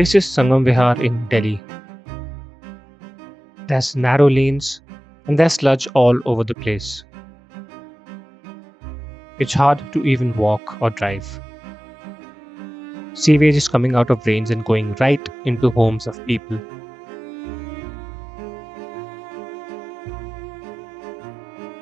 This is Sangam Vihar in Delhi. There's narrow lanes and there's sludge all over the place. It's hard to even walk or drive. Sewage is coming out of drains and going right into homes of people.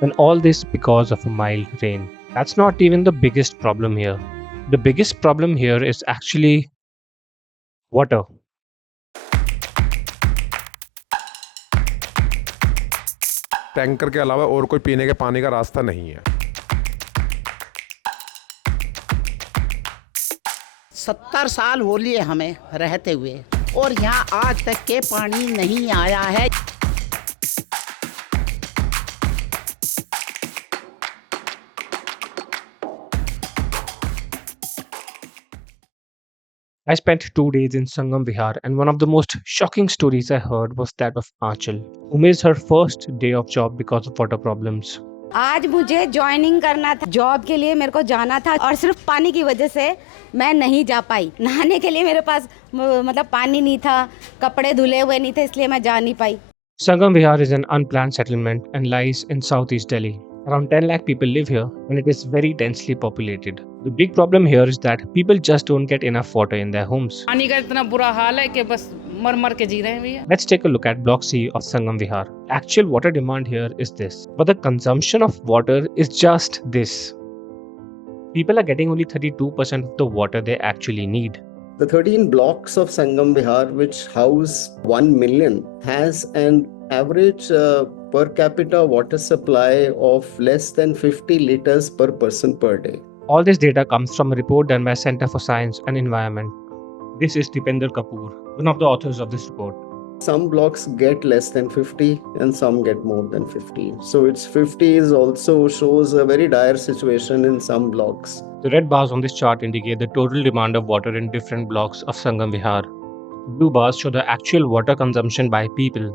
And all this because of a mild rain. That's not even the biggest problem here. The biggest problem here is actually water. Tanker के अलावा और कोई पीने के पानी का रास्ता नहीं है। 70 साल हो लिए हमें रहते हुए और यहाँ आज तक के पानी नहीं आया है। I spent 2 days in Sangam Vihar, and one of the most shocking stories I heard was that of Aanchal, who missed her first day of job because of water problems. आज मुझे ज्वाइनिंग करना था, जॉब के लिए मेरे को जाना था और सिर्फ पानी की वजह से मैं नहीं जा पाई। नहाने के लिए मेरे पास मतलब पानी नहीं था, कपड़े धुले हुए नहीं थे, इसलिए मैं जा नहीं पाई। Sangam Vihar is an unplanned settlement and lies in southeast Delhi. Around 10 lakh people live here and it is very densely populated. The big problem here is that people just don't get enough water in their homes. पानी का इतना बुरा हाल है कि बस मर मर के जी रहे हैं भैया। Let's take a look at Block C of Sangam Vihar. Actual water demand here is this, but the consumption of water is just this. People are getting only 32% of the water they actually need. The 13 blocks of Sangam Vihar, which house 1 million, has an average per capita water supply of less than 50 liters per person per day. All this data comes from a report done by Center for Science and Environment. This is Dipender Kapoor, one of the authors of this report. Some blocks get less than 50 and some get more than 50. So it's 50 is also shows a very dire situation in some blocks. The red bars on this chart indicate the total demand of water in different blocks of Sangam Vihar. Blue bars show the actual water consumption by people.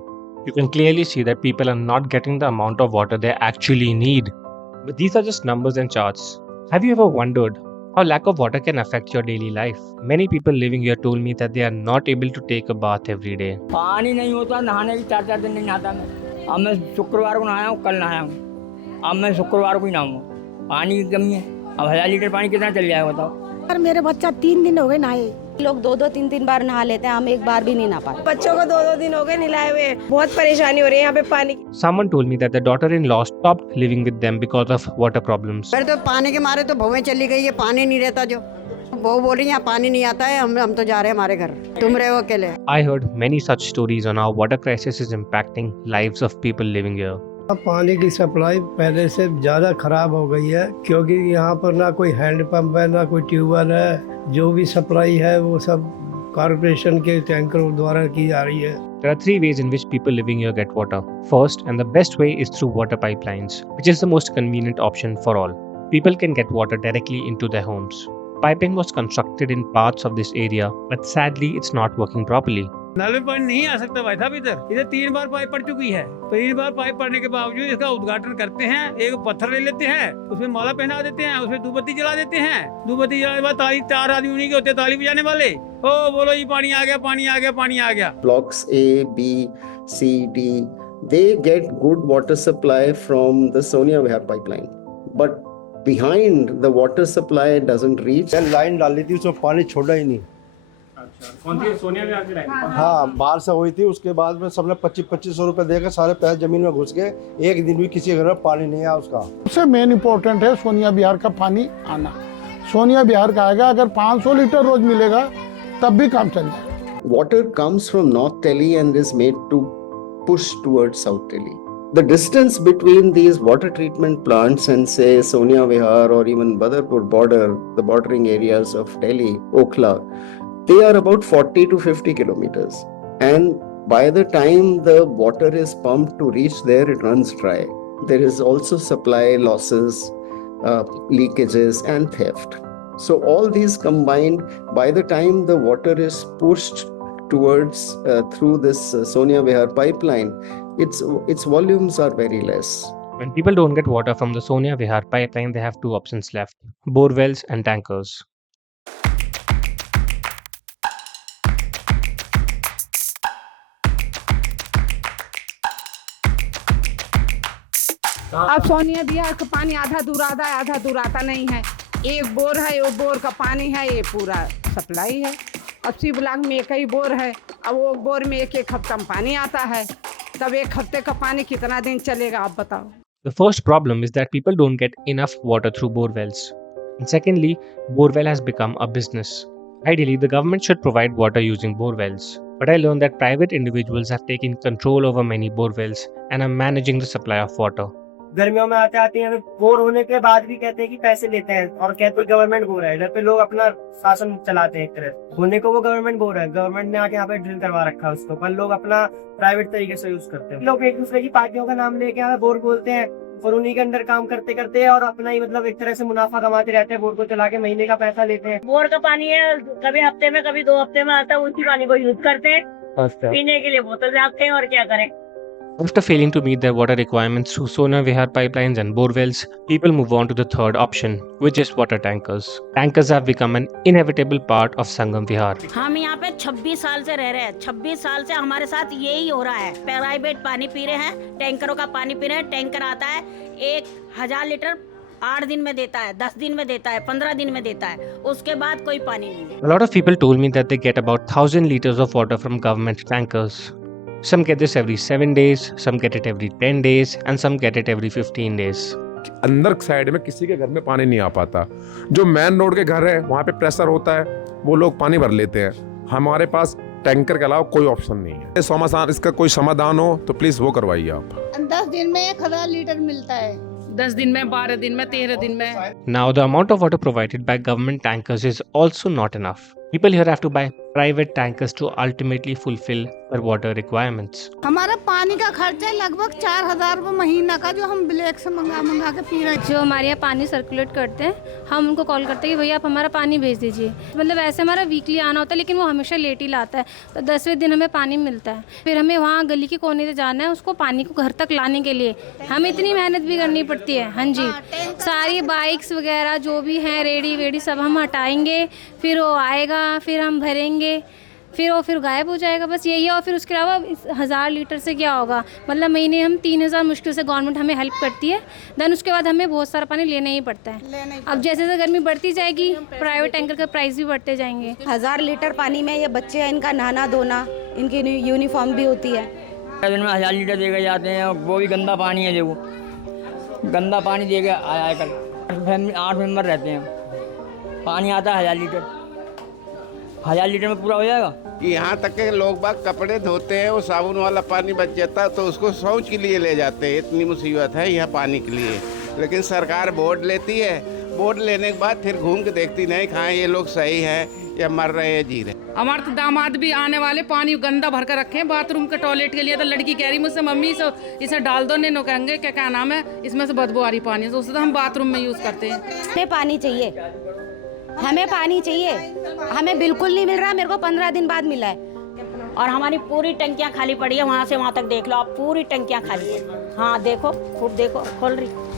You can clearly see that people are not getting the amount of water they actually need. But these are just numbers and charts. Have you ever wondered how lack of water can affect your daily life? Many people living here told me that they are not able to take a bath every day. पानी नहीं होता, नहाने की 4-4 दिन नहीं नहाता मैं। अब मैं शुक्रवार को नहाया हूँ, कल नहाया हूँ। अब मैं शुक्रवार को ही नहाऊंगा। पानी की कमी है। अब 1000 लीटर पानी कितना चल जाएगा बताओ। और मेरे बच्चा 3 दिन हो गए नहाए। लोग 2-2 3-3 बार नहा लेते हैं, हम एक बार भी नहीं नहा पाए। बच्चों को 2-2 दिन हो गए नहलाए हुए, बहुत परेशानी हो रही है यहाँ पे पानी की। Someone told me that the daughter-in-law stopped living with them because of water problems. फिर तो पानी के मारे तो भवें चली गई है, पानी नहीं रहता जो। वो बोल रही है पानी नहीं आता है, हम तो जा रहे हैं हमारे घर, तुम रहे हो अकेले। I heard many such stories on how water crisis is impacting lives of people living here. पानी की सप्लाई पहले से ज़्यादा खराब हो गई है क्योंकि यहाँ पर ना कोई हैंडपंप है, ना कोई ट्यूबवेल है। जो भी सप्लाई है वो सब कॉर्पोरेशन के टैंकरों द्वारा की जा रही है। There are 3 ways in which people living here get water. First, and the best way, is through water pipelines, which is the most convenient option for all. People can get water directly into their homes. Piping was constructed in parts of this area, but sadly it's not working properly. नल में पानी नहीं आ सकता भाई साहब इधर 3 बार पाइप पड़ चुकी है। 3 बार पाइप पड़ने के बावजूद इसका उद्घाटन करते हैं, एक पत्थर ले लेते हैं, उसमें माला पहना देते हैं, उसमें धूपबत्ती जला देते हैं। धूपबत्ती जलाने के बाद ताली 4 आदमी उन्हीं के होते हैं ताली बजाने वाले। ओ बोलो ये पानी आ गया, पानी आ गया, पानी आ गया। Blocks A, B, C, D, they get good water supply from the Sonia Vihar pipeline. But behind the water supply doesn't reach. Line डाली थी उसमें पानी छोड़ा ही नहीं। कौन सी सोनिया विहार की लाइन? हाँ, बाहर से हुई थी, उसके बाद में सबने 2500 रुपए देकर सारे पैसे जमीन में घुस गए। एक दिन भी किसी घर में पानी नहीं आया उसका। सबसे मेन इम्पोर्टेंट है सोनिया विहार का पानी आना। सोनिया विहार का आएगा, अगर 500 लीटर रोज मिलेगा तब भी काम चल जाएगा। Water comes from North Delhi and is made to push towards South Delhi. The distance between these water treatment plants and say Sonia Vihar or even Badarpur border, the bordering areas of Delhi, Okhla, they are about 40 to 50 kilometers. And by the time the water is pumped to reach there, it runs dry. There is also supply losses, leakages and theft. So all these combined, by the time the water is pushed towards through this Sonia Vihar pipeline, its volumes are very less. When people don't get water from the Sonia Vihar pipeline, they have 2 options left: borewells and tankers. अब सोनिया बिहार का पानी आधा दूर आता है, आधा दूर आता नहीं है। एक बोर है, वो बोर का पानी है, ये पूरा सप्लाई है। अब सी ब्लॉक में एक ही बोर है, अब वो बोर में एक एक हफ्ता में पानी आता है। तब एक हफ्ते का पानी कितना दिन चलेगा, आप बताओ। The first problem is that people don't get enough water through bore wells. And secondly, bore well has become a business. Ideally, the government should provide water using bore wells. But I learned that private individuals have taken control over many bore wells and are managing the supply of water. गर्मियों में आते हैं बोर होने के बाद भी कहते हैं कि पैसे लेते हैं और कहते हैं गवर्नमेंट बोर है। इधर पे लोग अपना शासन चलाते हैं, एक तरह होने को वो गवर्नमेंट बोर है। गवर्नमेंट ने आके यहाँ पे ड्रिल करवा रखा है उसको, पर लोग अपना प्राइवेट तरीके से यूज करते हैं। लोग एक दूसरे की पार्टियों का नाम लेके यहाँ बोर बोलते हैं और उन्हीं के अंदर काम करते करते और अपना ही मतलब एक तरह से मुनाफा कमाते रहते हैं। बोर को चला के महीने का पैसा लेते हैं। बोर का पानी है, कभी हफ्ते में कभी 2 हफ्ते में आता है, उसी पानी को यूज करते हैं। पीने के लिए बोतल से आते हैं और क्या करें। After failing to meet their water requirements through Sonia Vihar pipelines and bore wells, people move on to the third option, which is water tankers. Tankers have become an inevitable part of Sangam Vihar. हम यहाँ पे 26 साल से रह रहे हैं। 26 साल से हमारे साथ यही हो रहा है। प्राइवेट पानी पी रहे हैं, टैंकरों का पानी पी रहे हैं। टैंकर आता है 1000 लीटर 8 दिन में देता है, 10 दिन में देता है, 15 दिन में देता है, उसके बाद कोई पानी नहीं देता। A lot of people told me that they get about 1000 liters of water from government tankers. Some get this every 7 days, some get it every 10 days, and some get it every 15 days. अंदर साइड में किसी के घर में पानी नहीं आ पाता। जो मेन रोड के घर है वहाँ पे प्रेशर होता है, वो लोग पानी भर लेते हैं। हमारे पास टैंकर के अलावा कोई ऑप्शन नहीं है। समाधान, इसका कोई समाधान हो तो प्लीज वो करवाइए आप। 10 दिन में 1000 लीटर मिलता है। 10 दिन में, 12 दिन में, 13 दिन में। Now, the amount of water provided by government tankers is also not enough. People here have to buy private tankers to ultimately fulfill their water requirements. हमारा पानी का खर्चा लगभग 4000 रुपये महीना का, जो हम ब्लैक से मंगा के पी रहे हैं। जो हमारे यहाँ पानी सर्कुलेट करते हैं, हम उनको कॉल करते हैं कि भैया आप हमारा पानी भेज दीजिए। मतलब ऐसे हमारा वीकली आना होता है, लेकिन वो हमेशा लेट ही लाता है। तो 10वें दिन हमें पानी मिलता है। फिर हमें वहाँ गली के कोने से जाना है, उसको पानी को घर तक लाने के लिए हमें इतनी मेहनत भी करनी पड़ती है। हाँ जी, सारी बाइक्स वगैरह जो भी हैं, रेडी वेडी सब हम हटाएंगे, फिर वो आएगा, फिर हम भरेंगे, फिर गायब हो जाएगा। बस यही है। और फिर उसके अलावा 1000 लीटर से क्या होगा, मतलब महीने हम 3000 मुश्किल से गवर्नमेंट हमें हेल्प करती है। देन उसके बाद हमें बहुत सारा पानी लेना ही पड़ता है। अब जैसे जैसे गर्मी बढ़ती जाएगी, प्राइवेट टैंकर का प्राइस भी बढ़ते जाएंगे। 1000 लीटर पानी में ये बच्चे हैं, इनका नहाना धोना, इनकी यूनिफॉर्म भी होती है। दिन में 1000 लीटर देके जाते हैं, वो भी गंदा पानी है। जो गंदा पानी देके आया कर 8 मेंबर रहते हैं, पानी आता है 1000 लीटर। 1000 लीटर में पूरा हो जाएगा। यहाँ तक के लोग बाग कपड़े धोते हैं, वो साबुन वाला पानी बच जाता है तो उसको शौच के लिए ले जाते हैं। इतनी मुसीबत है यहाँ पानी के लिए। लेकिन सरकार बोर्ड लेती है, बोर्ड लेने के बाद फिर घूम के देखती नहीं कहाँ ये लोग सही है या मर रहे हैं, जी रहे। हमारे तो दामाद भी आने वाले पानी गंदा भर कर रखे हैं बाथरूम के, टॉयलेट के लिए। तो लड़की कह रही मुझसे, मम्मी इसे डाल दो। नहीं, कहेंगे क्या नाम है, इसमें से बदबू आ रही पानी, तो उससे तो हम बाथरूम में यूज करते हैं। हमें पानी चाहिए, हमें पानी चाहिए। हमें बिल्कुल नहीं मिल रहा। मेरे को 15 दिन बाद मिला है। और हमारी पूरी टंकियां खाली पड़ी है। वहाँ से वहाँ तक देख लो आप, पूरी टंकियां खाली है। हाँ देखो, खूब देखो, खोल रही।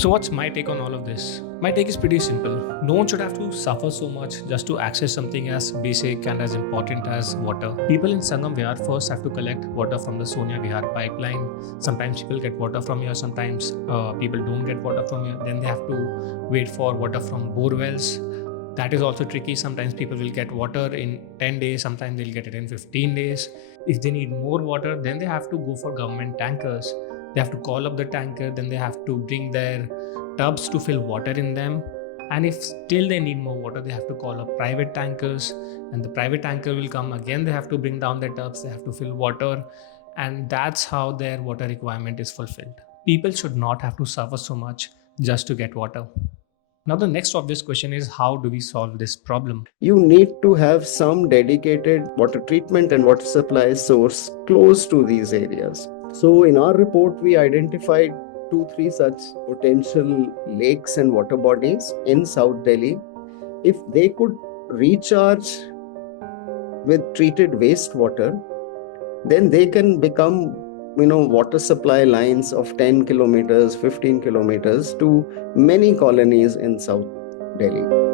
So what's my take on all of this? My take is pretty simple. No one should have to suffer so much just to access something as basic and as important as water. People in Sangam Vihar first have to collect water from the Sonia Vihar pipeline. Sometimes people get water from here, sometimes people don't get water from here. Then they have to wait for water from bore wells. That is also tricky. Sometimes people will get water in 10 days, sometimes they'll get it in 15 days. If they need more water, then they have to go for government tankers. They have to call up the tanker, then they have to bring their tubs to fill water in them. And if still they need more water, they have to call up private tankers, and the private tanker will come again. They have to bring down their tubs, they have to fill water, and that's how their water requirement is fulfilled. People should not have to suffer so much just to get water. Now the next obvious question is, how do we solve this problem? You need to have some dedicated water treatment and water supply source close to these areas. So in our report, we identified 2-3 such potential lakes and water bodies in South Delhi. If they could recharge with treated wastewater, then they can become, water supply lines of 10 kilometers, 15 kilometers to many colonies in South Delhi.